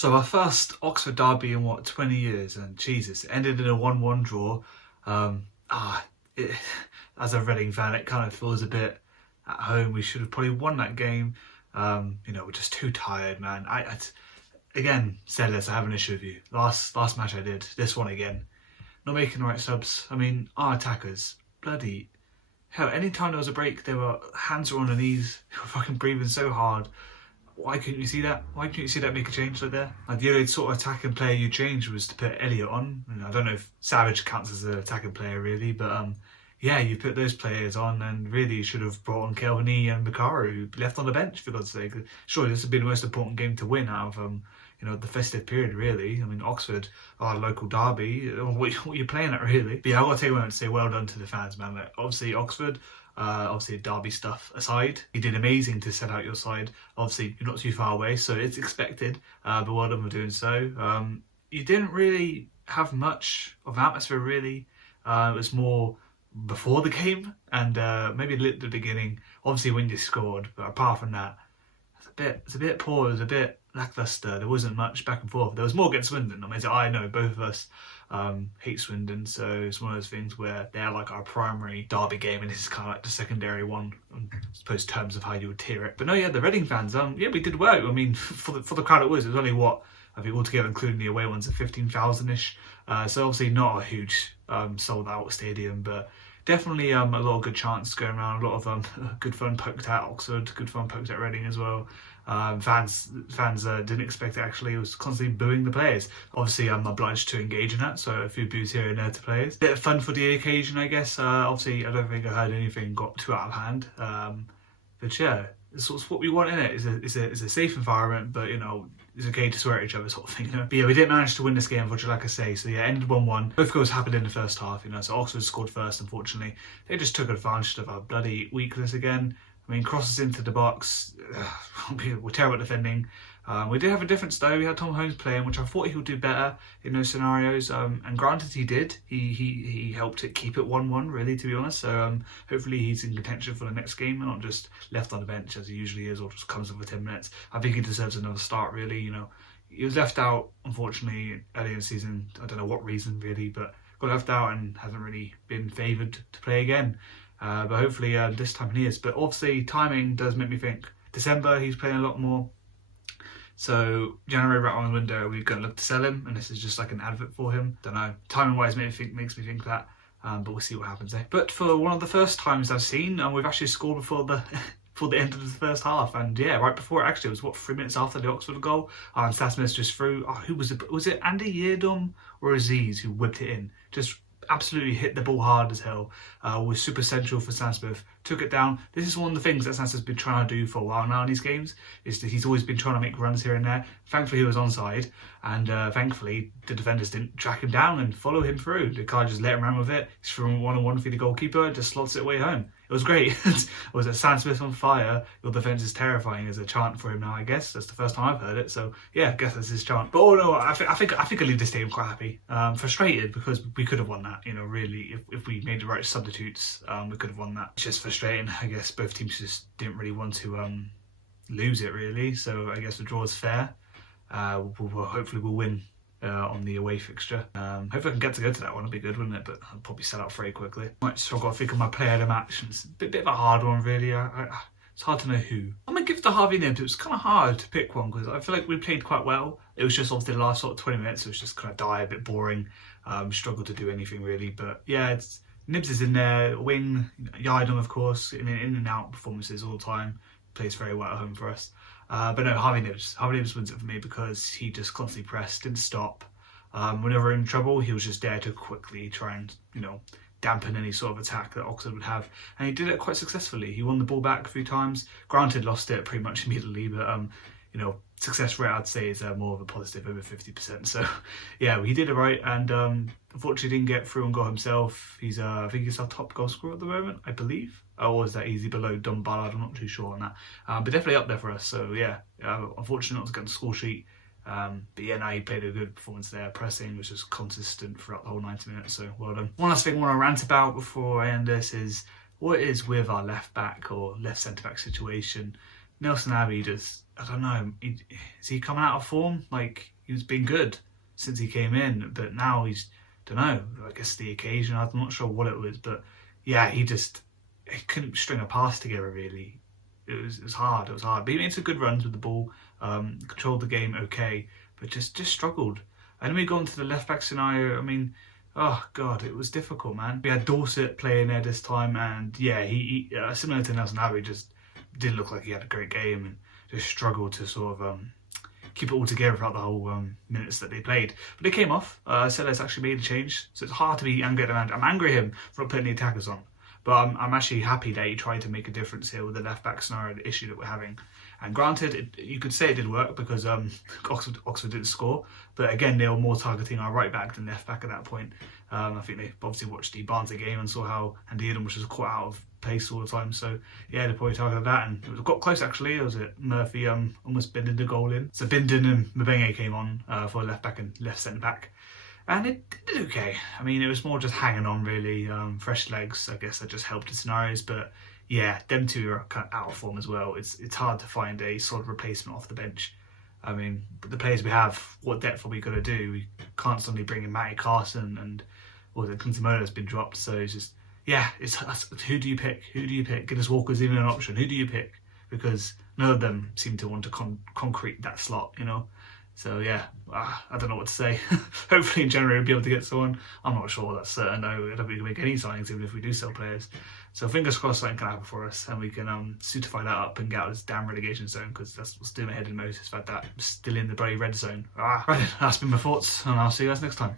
So our first Oxford derby in what, 20 years, and Jesus, it ended in a 1-1 draw. Um, ah, it, as a Reading fan, it kind of feels a bit at home. We should have probably won that game. We're just too tired, man. Again, said this, I have an issue with you. Last match I did, this one again. Not making the right subs. I mean, our attackers, bloody hell, anytime there was a break, hands were on their knees, they were fucking breathing so hard. Why couldn't you see that? Why couldn't you see that make a change like there? Like the only sort of attacking player you changed was to put Elliot on. And I don't know if Savage counts as an attacking player really, but yeah, you put those players on, and really you should have brought on Kelvini and Bakaru, who left on the bench for God's sake. Surely this would be the most important game to win out of the festive period, really. I mean, Oxford, our local derby, what are you playing at, really? But yeah, I've got to take a moment to say well done to the fans, man. Like, obviously, Oxford, obviously derby stuff aside, you did amazing to set out your side. Obviously, you're not too far away, so it's expected, but well done for doing so. You didn't really have much of an atmosphere, really. It was more before the game and maybe a little at the beginning. Obviously, when you scored, but apart from that, it's a bit poor. It was a bit lackluster. There wasn't much back and forth. There was more against Swindon. I mean, I know both of us hate Swindon, so it's one of those things where they're like our primary derby game, and this is kind of like the secondary one, I suppose, terms of how you would tier it. But no, yeah, the Reading fans, yeah, we did well. I mean, for the crowd it was only what, I think altogether, including the away ones, at 15,000-ish. So obviously not a huge sold out stadium, but definitely a lot of good chances going around, a lot of good fun poked at Oxford, good fun poked at Reading as well. Fans didn't expect it, actually. It was constantly booing the players. Obviously, I'm obliged to engage in that, so a few boos here and there to players. Bit of fun for the occasion, I guess. Obviously, I don't think I heard anything got too out of hand. But yeah, it's what we want in it. It's a safe environment, but it's okay to swear at each other, sort of thing. But yeah, we didn't manage to win this game, unfortunately, like I say. So yeah, ended 1-1. Both goals happened in the first half. So Oxford scored first. Unfortunately, they just took advantage of our bloody weakness again. I mean, crosses into the box. We're terrible at defending. We did have a difference though. We had Tom Holmes playing, which I thought he would do better in those scenarios. And granted, he did. He helped it keep it 1-1, really, to be honest. So hopefully he's in contention for the next game and not just left on the bench as he usually is, or just comes in for 10 minutes. I think he deserves another start, really. He was left out, unfortunately, early in the season. I don't know what reason, really, but got left out and hasn't really been favoured to play again. But hopefully this time he is. But obviously timing does make me think. December he's playing a lot more. So January, right on the window, we're going to look to sell him, and this is just like an advert for him. Don't know. Timing wise makes me think that. But we'll see what happens there. But for one of the first times I've seen, we've actually scored before the before the end of the first half, and yeah, right before it actually, it was 3 minutes after the Oxford goal. And Stas Smith just threw. Who was it? Was it Andy Yeardom or Aziz who whipped it in? Just absolutely hit the ball hard as hell. Was super central for Stan Smith. Took it down. This is one of the things that Stan Smith's been trying to do for a while now in these games, is that he's always been trying to make runs here and there. Thankfully he was onside, and thankfully the defenders didn't track him down and follow him through. The guy just let him run with it. He's from 1-on-1 for the goalkeeper, just slots it away home. It was great. It was a Stan Smith on fire. Your defence is terrifying as a chant for him now, I guess. That's the first time I've heard it, so yeah, I guess that's his chant. But no, I think I leave this stadium quite happy. Frustrated because we could have won that. Really, if we made the right substitutes, we could have won that. It's just frustrating, I guess. Both teams just didn't really want to lose it, really. So I guess the draw is fair. Hopefully we'll win on the away fixture. Hopefully I can get to go to that one. It'd be good, wouldn't it? But I'll probably sell out very quickly. So I've got to think of my player of the match. It's a bit of a hard one, really. It's hard to know who. I'm going to give it to Harvey Knibbs. It was kind of hard to pick one because I feel like we played quite well. It was just obviously the last sort of 20 minutes. It was just kind of a bit boring. Struggled to do anything, really. But yeah, Knibbs is in there. Wing, Yidom, of course, in and out performances all the time. Plays very well at home for us. But no, Harvey Knibbs wins it for me because he just constantly pressed, didn't stop. Whenever in trouble, he was just there to quickly try and, dampen any sort of attack that Oxford would have. And he did it quite successfully. He won the ball back a few times. Granted, lost it pretty much immediately, but, success rate, I'd say, is more of a positive, over 50%. So, yeah, he did it right, and unfortunately didn't get through and goal himself. I think he's our top goal scorer at the moment, I believe. Or is that easy below Don Ballard? I'm not too sure on that. But definitely up there for us. So, yeah, unfortunately not to get on the score sheet. But yeah, he played a good performance there. Pressing was just consistent throughout the whole 90 minutes, so well done. One last thing I want to rant about before I end this is what is with our left back or left centre back situation. Nelson Abbey just, I don't know, is he coming out of form? Like, he's been good since he came in, but now he's, don't know, I guess the occasion, I'm not sure what it was, but yeah, he couldn't string a pass together really. It was hard, but he made some good runs with the ball, controlled the game okay, but just struggled. And then we got into the left back scenario. I mean, oh god, it was difficult, man. We had Dorset playing there this time, and yeah, he similar to Nelson Abbey, just didn't look like he had a great game and just struggled to sort of keep it all together throughout the whole minutes that they played. But they came off. Sellers actually made a change, so it's hard to be angry at the man. I'm angry at him for not putting the attackers on, but I'm actually happy that he tried to make a difference here with the left back scenario, the issue that we're having. And granted, you could say it did work because Oxford didn't score, but again, they were more targeting our right back than left back at that point. I think they obviously watched the Barnsley game and saw how Andy Eden was just caught out of pace all the time. So yeah, they probably targeted that, and it got close actually. It was Murphy almost bending the goal in. So Bindon and Mbenge came on for left back and left centre back. And it did okay. I mean, it was more just hanging on really. Fresh legs, I guess, that just helped the scenarios. But yeah, them two are kind of out of form as well. It's hard to find a solid replacement off the bench. I mean, the players we have, what depth are we going to do? We can't suddenly bring in Matty Carson and Clinton Mola has been dropped. So it's just, yeah, it's who do you pick? Who do you pick? Guinness Walker's even an option. Who do you pick? Because none of them seem to want to concrete that slot, you know? So yeah, I don't know what to say. Hopefully in January we'll be able to get someone. I'm not sure that's certain. I don't think we can make any signings even if we do sell players. So fingers crossed something can happen for us and we can suitify that up and get out of this damn relegation zone, because that's what's doing my head in most. It's that I'm still in the bloody red zone. Right, that's been my thoughts, and I'll see you guys next time.